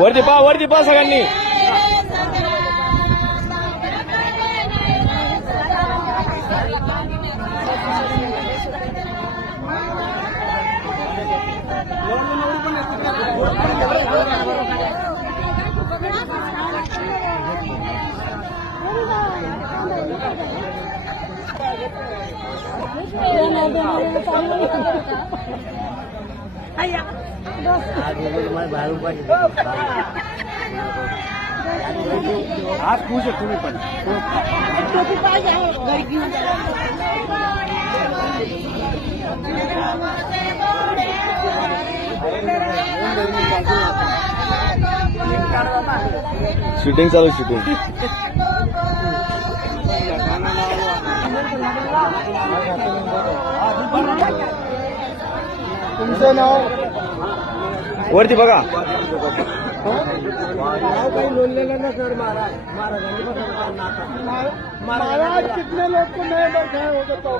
वरती पा वरती पा सगळ्यांनी. ayah शूटिंग चालू शूटिंग तुमचं नाव? वरती बघा. नाव काही नोंदलेलं ना सर महाराज. महाराजांनी महाराज कितने लोग को मैं बैठा होगा तो